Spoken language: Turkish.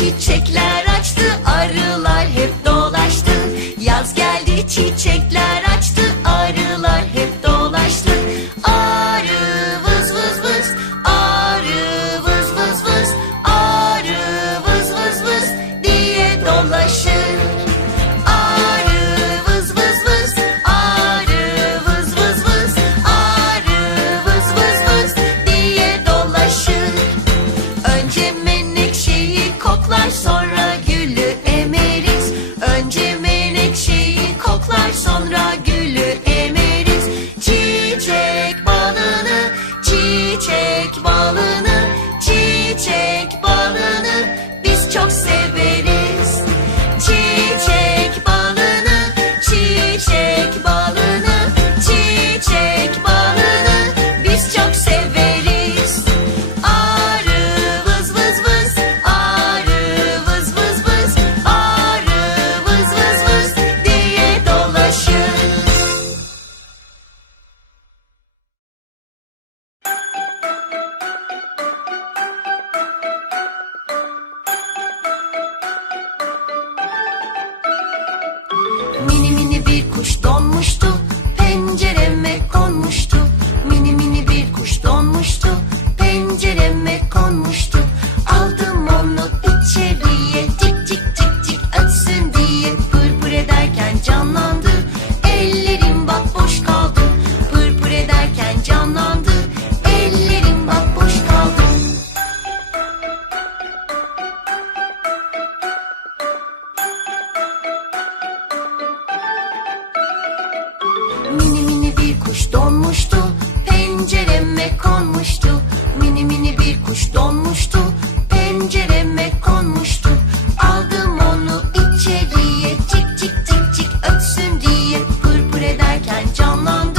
she Önce menekşeyi koklar sonra gül. kuş donmuştu Pencereme konmuştu. Mini mini bir kuş donmuştu Pencereme konmuştu. Aldım onu içeriye Cik cik cik cik ötsün diye. Pırpır ederken canlandı.